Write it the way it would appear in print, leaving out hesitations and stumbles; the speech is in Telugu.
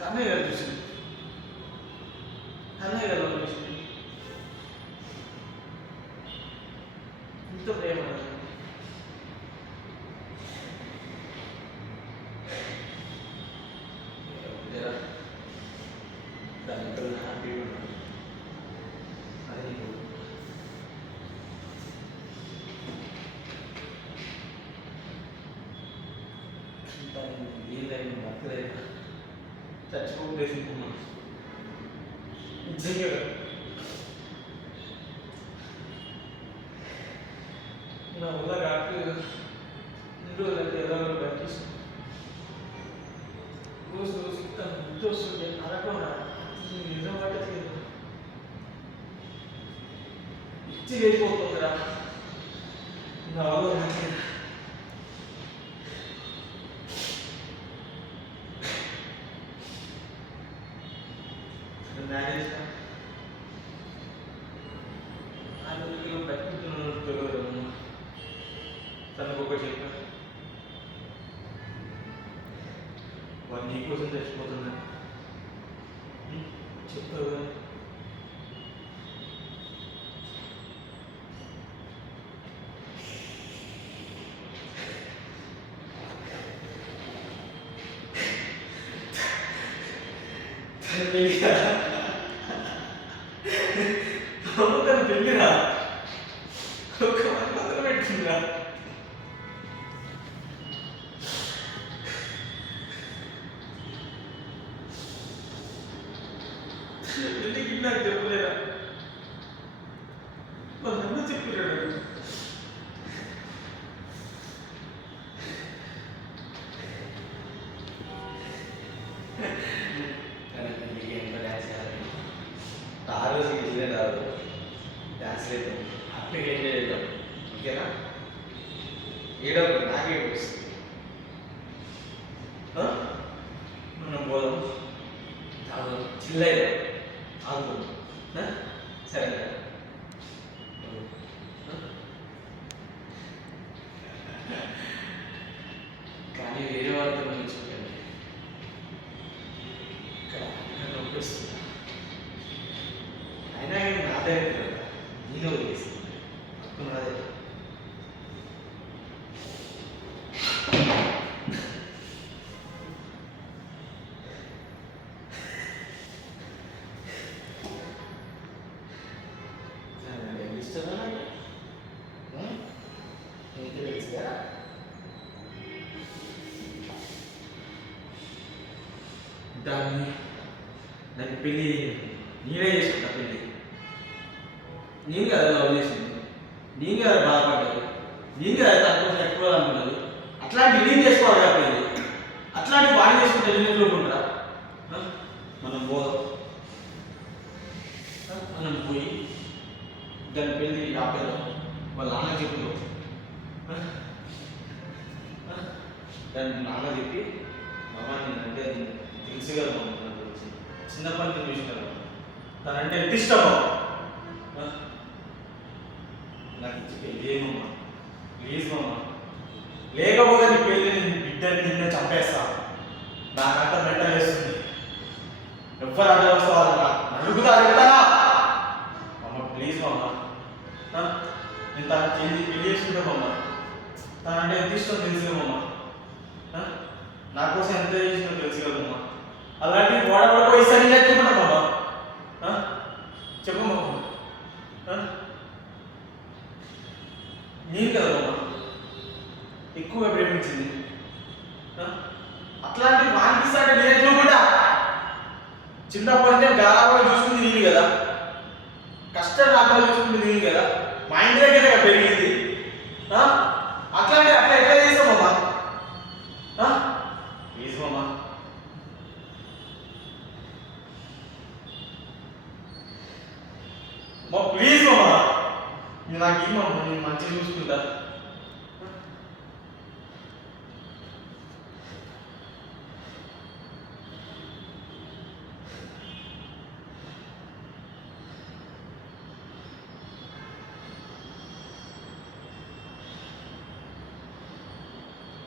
కన్నయ్య గారు చూసింది, కన్నయ్య గారు చూసింది. ఇంత ప్రేమ దాంట్లో హ్యాపీగా ఉన్నాను. అది నీకు ఏదైనా బతకలేదా చచ్చిపోతేసుకున్నాను నిజంగా. నా వల్ల కాకపోతే ఇంట్లో ఏదో ఒకటి బతికిస్తాను. రోజు రోజు తను గుర్తు వస్తుంది అనకుండా నిజం పట్టలేదు. ఇచ్చి వెళ్ళిపోతుందిరా నా వల్ల మ్యారేజ్ అందులో బతుకుతున్నాను తెలియదు. తనకు ఒక చెప్పాను, వాడు నీకోసం చచ్చిపోతున్నా చెప్తావు కానీ తను పెళ్ళిరా ఒక మంది మొదలు పెట్టిందిరా. పెళ్ళికి నాకు చెప్పలేరా, వాళ్ళందరూ చెప్పాడు. ఆ రోజు ఇదే రాదు, డ్యాన్స్ లేదు, హ్యాపీగా ఎంజాయ్ చేద్దాం. ఓకేనా? ఏడో నాకే వస్తుంది. మనం పోదాం, తాగుదాం, చిల్లైదా ఆగుదాం. సరేనా? కానీ వేరే వాళ్ళతో నుంచి ఇక్కడ నొప్పి వస్తుంది. అయినా కానీ నాదే కదా, నేను వదిలేసింది అప్పుడు నాదే. ఇష్టమా నీకు తెలుసు కదా. దాన్ని పెళ్ళి నేనే చేసుకుంటా. పెళ్ళి నేను కదా లవ్ చేసింది, నేను కదా బాధపడ్డది, నేను కదా తక్కువ కట్టుకోవాలనుకున్నది. అట్లాంటి నేను చేసుకోవాలి కదా పెళ్ళి. అట్లాంటి వాడి చేసుకుంటే నేను ఎట్లుకుంటారా? మనం పోదాం, మనం పోయి దాని పెళ్ళి ఆపేదాం. వాళ్ళ నాన్న చెప్పు, దాని నాన్న చెప్పి మామ నేనంటే తెలుసు కదా మామ, నా గురించి చిన్నప్పటి నుంచి చూసినారు, తనంటే ఎంత ఇష్టమో నాకు ఇచ్చి పెళ్ళి ఏమమ్మా ప్లీజ్ మామ, లేకపోతే నీ పెళ్ళి నేను బిడ్డని నిన్నే చంపేస్తా. నాకంతా మెంటల్ వేస్తుంది. ఎవ్వరు అడ్డ వస్తే వాళ్ళ నడుగుతారు ఎడతారా మామ, ప్లీజ్ మామ. నేను తనకి పెళ్ళి చేసుకుంటా మామ. తనంటే ఎంత ఇష్టం తెలుసు కదా మామ, నా కోసం ఎంత చేసినా తెలుసు కదా మామ. అలాంటి గోడవరకు ఇస్తాను నేను చెప్పండి మామ, చెప్పు మామ. నేను కదా మామ ఎక్కువగా ప్రేమించింది. అట్లాంటి వానిపిస్తాంటే నేను ఎట్లుకుంటా? చిన్నప్పటి నుంచి గారాబాగా చూసుకుంది నేను కదా, కష్టం నాకు చూసుకుంది నేను కదా, మా ఇంటి దగ్గర పెరిగింది.